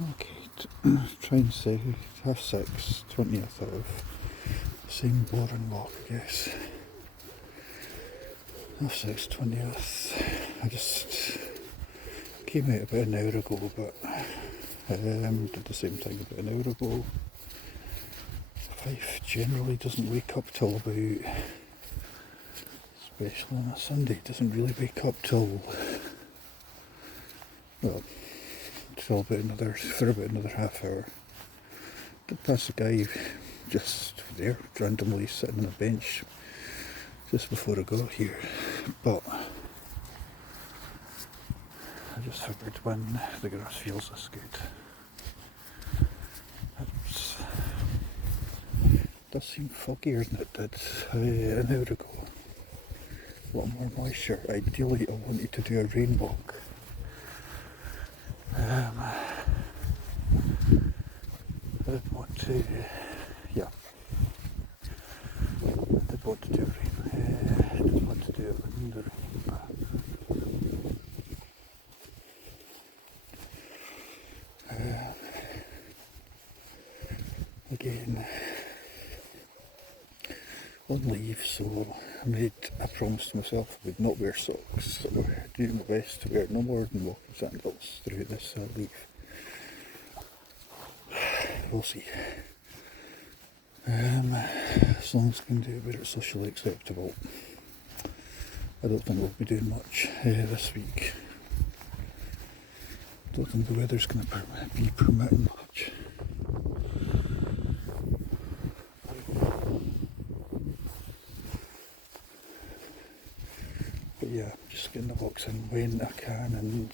Okay, try and say half 6, 20th of same boring walk, I guess. Half 6, 20th. I just came out about an hour ago, but did the same thing about an hour ago. Fife generally doesn't wake up till about, especially on a Sunday, doesn't really wake up till, well, till for about another half hour. Did pass a guy just there, randomly sitting on a bench just before I got here, but I just figured when the grass feels this good, it does seem foggier than it did an hour ago. A lot more moisture. Ideally, I wanted to do a rain walk. I did want to, yeah, I did want to do a rain. I did want to do it in the rain, but again, on leave, so I made a promise to myself I would not wear socks, so I'm doing my best to wear no more than walking sandals through this leave. We'll see. As long as I can do it where it's socially acceptable. I don't think we'll be doing much this week. I don't think the weather's going to be permitting much. But yeah, just getting the walks in when I can, and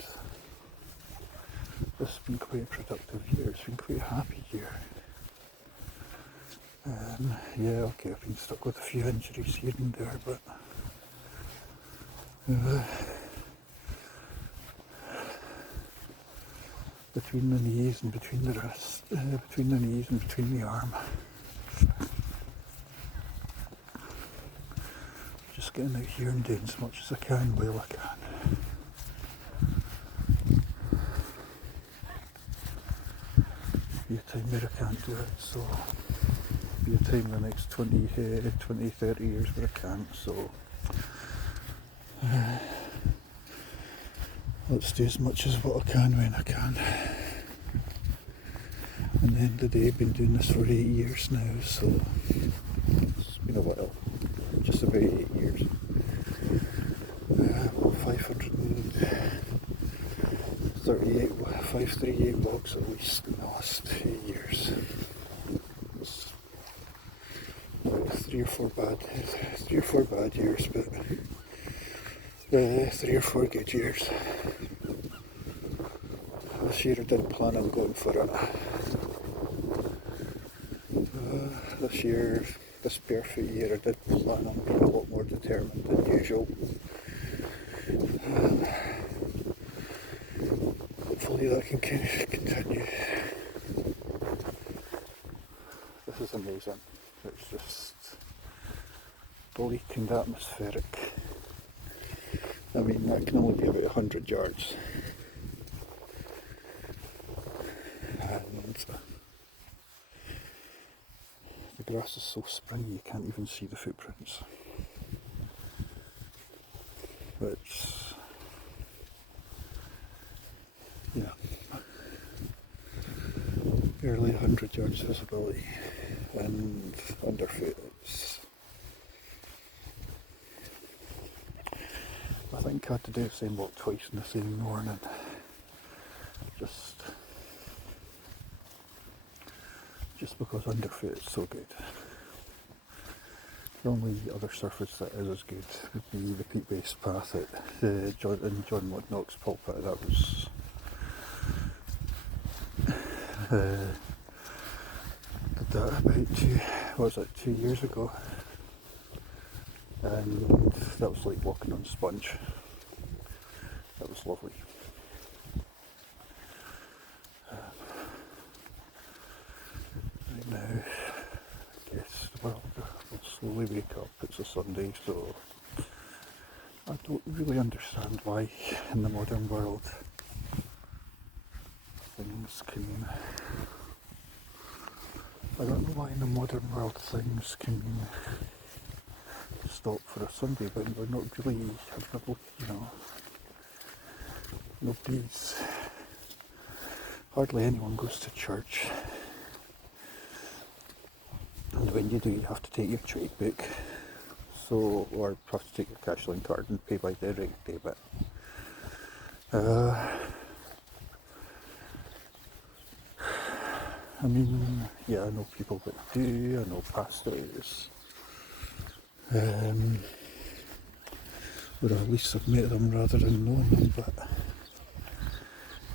this has been quite a productive year. It's been quite a happy year. Yeah, okay, I've been stuck with a few injuries here and there, but between the knees and between the wrist, between the knees and between the arm, just getting out here and doing as much as I can while I can. Be a time where I can't do it, so be a time the next 20, 30 years where I can't, so let's do as much as what I can when I can. And at the end of the day, I've been doing this for 8 years now, so it's been a while, just about 8 years. 538 walks at least in the last 8 years. It's like 3 or 4 bad years, but 3 or 4 good years. This year I didn't plan on going for it. This Barefoot year, I did plan on being a lot more determined than usual. Hopefully that can continue. This is amazing. It's just bleak and atmospheric. I mean, that can only be about 100 yards. And the grass is so springy you can't even see the footprints. It's, yeah, barely 100 yards visibility, and underfoot I think I had to do the same walk twice in the same morning, just because underfoot is so good. The only other surface that is as good would be the peat-based path at in John Woodnock's pulpit. That was did that about 2 years ago, and that was like walking on sponge. That was lovely. Right now, I guess the world will slowly wake up. It's a Sunday, so I don't really understand why in the modern world things can, I don't know why in the modern world things can stop for a Sunday, but we're not really, you know, nobody's, hardly anyone goes to church. And when you do, you have to take your checkbook, so, or have to take your cash-line card and pay by direct debit. I mean, yeah, I know people that do, I know pastors, or at least I've met them rather than known them, but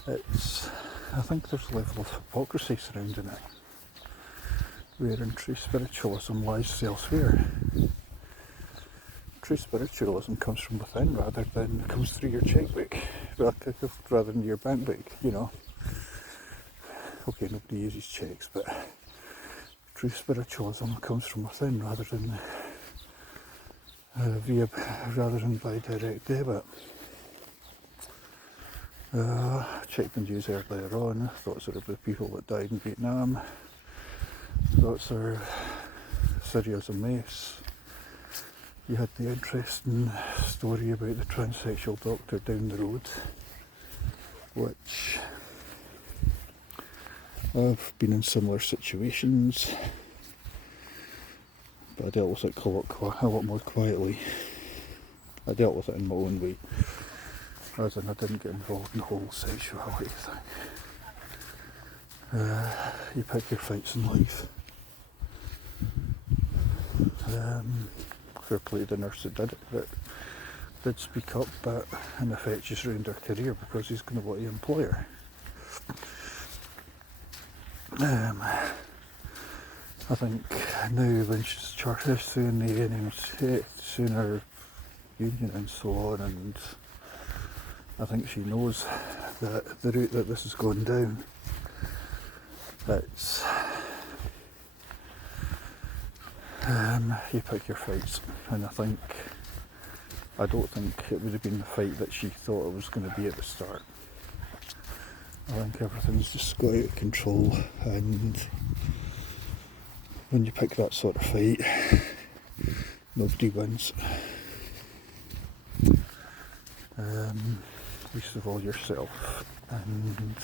I think there's a level of hypocrisy surrounding it, wherein true spiritualism lies elsewhere. True spiritualism comes from within rather than comes through your checkbook, rather than your bank book, you know. Okay, nobody uses checks, but true spiritualism comes from within rather than by direct debit. Checked the news earlier on. Thoughts are about the people that died in Vietnam. Thoughts are Syria's a mess. You had the interesting story about the transsexual doctor down the road, which I've been in similar situations, but I dealt with it a lot more quietly. I dealt with it in my own way, as in I didn't get involved in the whole sexuality thing. You pick your fights in life. Fair play to the nurse that did speak up, but in effect she's ruined her career because he's going to want to employ her. I think now when she's charged soon the NMC, soon her union and so on, and I think she knows that the route that this is going down, it's you pick your fights, and I don't think it would have been the fight that she thought it was going to be at the start. I think everything's just got out of control, and when you pick that sort of fight, nobody wins. Least of all yourself. And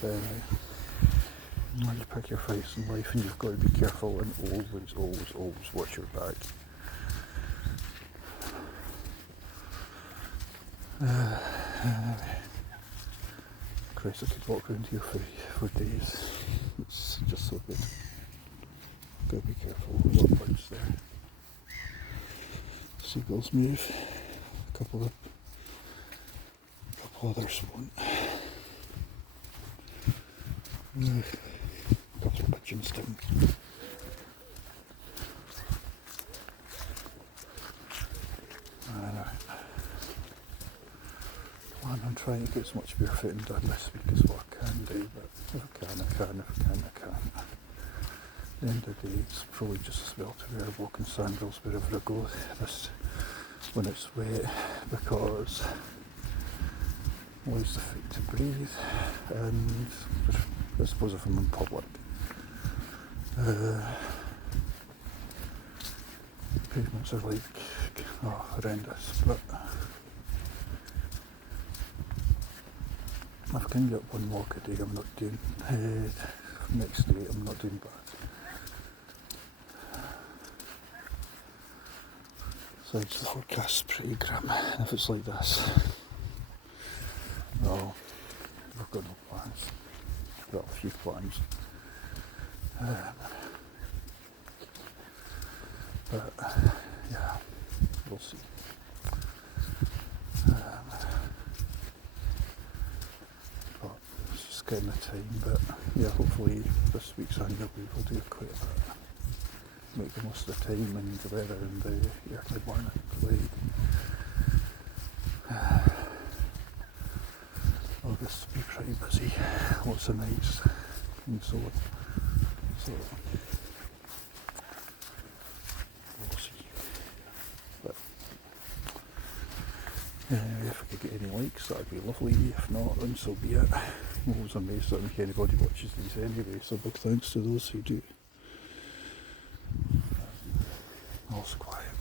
when you pick your fights in life, and you've got to be careful and always watch your back. Christ, I could walk around here for days. It's just so good. Got to be careful with what birds there. Seagulls move. A couple others won't. A couple of pigeons down. I'm trying to get as much barefooting done this week as what I can do, but if I can, I can. If I can't, I can't. At the end of the day, it's probably just as well to wear walking sandals wherever I go when it's wet, because it allows the feet to breathe, and I suppose if I'm in public, pavements are horrendous, but if I can get one walk a day, I'm not doing, next day I'm not doing bad. So the forecast's pretty grim, and if it's like this, well, we've got no plans. We've got a few plans. But yeah, we'll see. But it's just getting the time, but yeah, hopefully this week's annual leave will do quite a bit. Make the most of the time and the weather and the early morning play. August will be pretty busy, lots of nights and so on. So we'll see. But anyway, If I could get any likes, that'd be lovely. If not, then so be it. I'm always amazed that anybody watches these anyway, so big thanks to those who do. Also quiet.